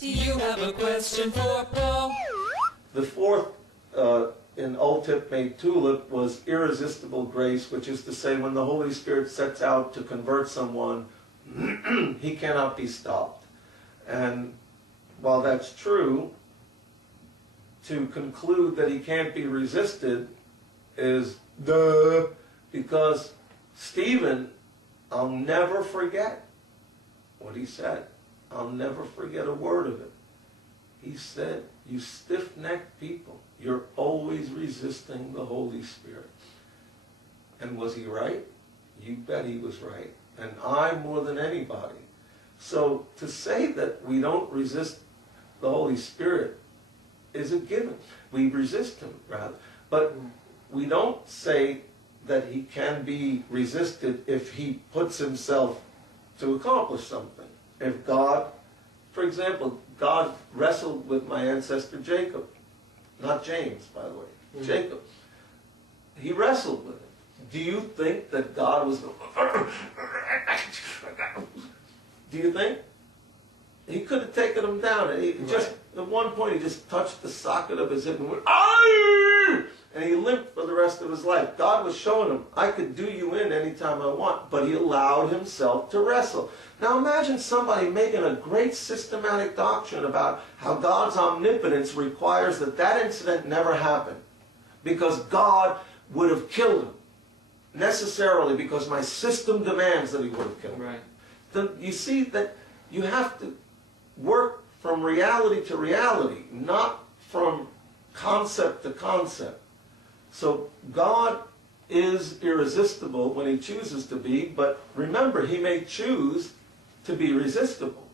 Do you have a question for Paul? The fourth in Old Tip Made Tulip was irresistible grace, which is to say when the Holy Spirit sets out to convert someone, he cannot be stopped. And while that's true, to conclude that he can't be resisted is duh, because Stephen, I'll never forget what he said. I'll never forget a word of it. He said, you stiff-necked people, you're always resisting the Holy Spirit. And was he right? You bet he was right. And I more than anybody. So to say that we don't resist the Holy Spirit is a given. We resist him, rather. But we don't say that he can be resisted if he puts himself to accomplish something. If God, for example, God wrestled with my ancestor Jacob, not James, by the way, Jacob. He wrestled with him. Do you think that God was... Do you think? He could have taken him down. And he just, at one point, he just touched the socket of his hip and went, "Arr!" And he limped for the rest of his life. God was showing him, I could do you in anytime I want, but he allowed himself to wrestle. Now imagine somebody making a great systematic doctrine about how God's omnipotence requires that that incident never happened, because God would have killed him, necessarily because my system demands that he would have killed him. Right. Then you see that you have to work from reality to reality, not from concept to concept. So God is irresistible when he chooses to be, but remember, he may choose to be resistible,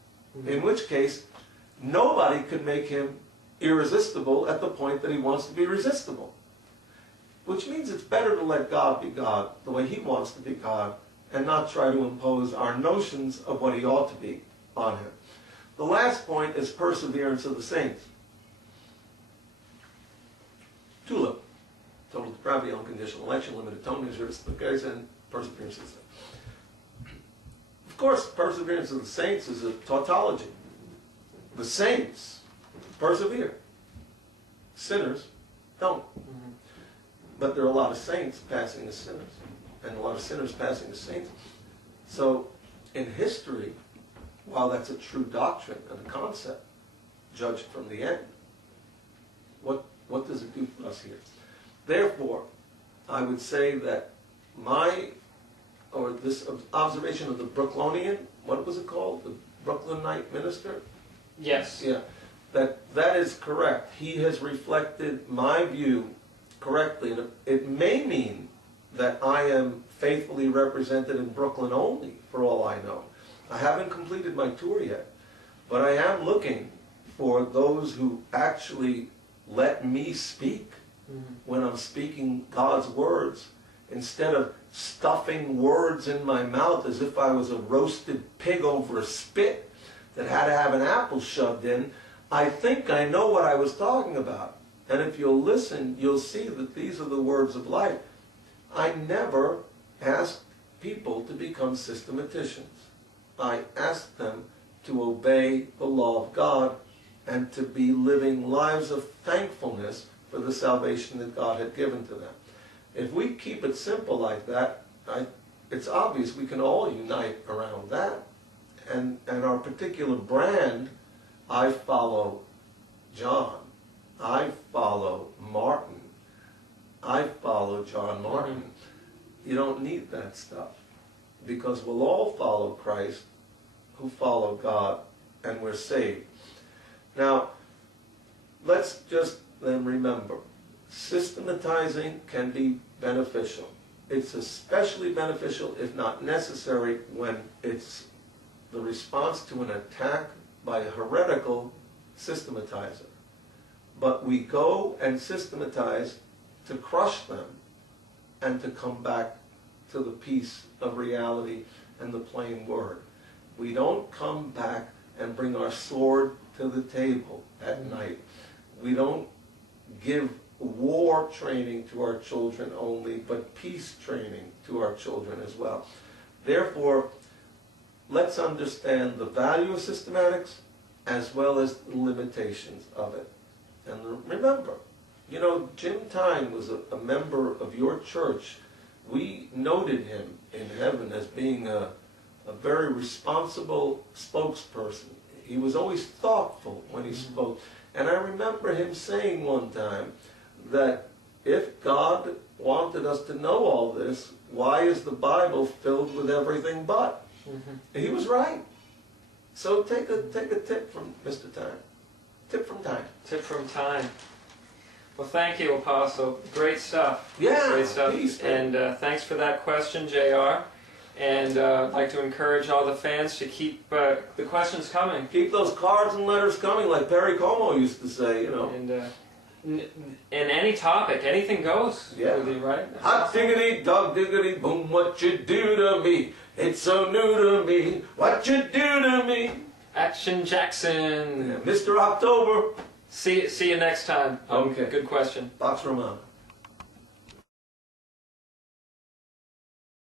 in which case nobody could make him irresistible at the point that he wants to be resistible. Which means it's better to let God be God the way he wants to be God and not try to impose our notions of what he ought to be on him. The last point is perseverance of the saints. TULIP, total depravity, unconditional election, limited atonement, and perseverance of the saints. Of course, perseverance of the saints is a tautology. The saints persevere. Sinners don't. But there are a lot of saints passing as sinners, and a lot of sinners passing as saints. So, in history, while that's a true doctrine and a concept, judged from the end, what does it do for us here? Therefore, I would say that this observation of the Brooklonian, what was it called? The Brooklynite minister? Yes. Yeah. That is correct. He has reflected my view correctly. And it may mean that I am faithfully represented in Brooklyn only, for all I know. I haven't completed my tour yet, but I am looking for those who actually let me speak when I'm speaking God's words, instead of stuffing words in my mouth as if I was a roasted pig over a spit that had to have an apple shoved in. I think I know what I was talking about. And if you'll listen, you'll see that these are the words of life. I never asked people to become systematicians. I asked them to obey the law of God and to be living lives of thankfulness for the salvation that God had given to them. If we keep it simple like that, it's obvious we can all unite around that. And our particular brand, I follow John. I follow Martin. I follow John Martin. You don't need that stuff, because we'll all follow Christ, who follow God, and we're saved. Now, let's just then remember, systematizing can be beneficial. It's especially beneficial, if not necessary, when it's the response to an attack by a heretical systematizer. But we go and systematize to crush them and to come back to the peace of reality and the plain word. We don't come back and bring our sword to the table at night. We don't give war training to our children only, but peace training to our children as well. Therefore, let's understand the value of systematics as well as the limitations of it. And remember, you know, Jim Tyne was a member of your church. We noted him in heaven as being a very responsible spokesperson. He was always thoughtful when he spoke. And I remember him saying one time that if God wanted us to know all this, why is the Bible filled with everything but? And he was right. So take a tip from Mr. Tyne. Tip from Tyne. Tip from Tyne. Well, thank you, Apostle. Great stuff. Yeah, Great stuff. peace, And thanks for that question, JR. And I'd like to encourage all the fans to keep the questions coming. Keep those cards and letters coming, like Perry Como used to say, you know. And any topic, anything goes Yeah. with you, right? Hot diggity, dog diggity, boom, what you do to me. It's so new to me, what you do to me. Action Jackson. Yeah, Mr. October. See you next time. Okay. Good question. Box Romano.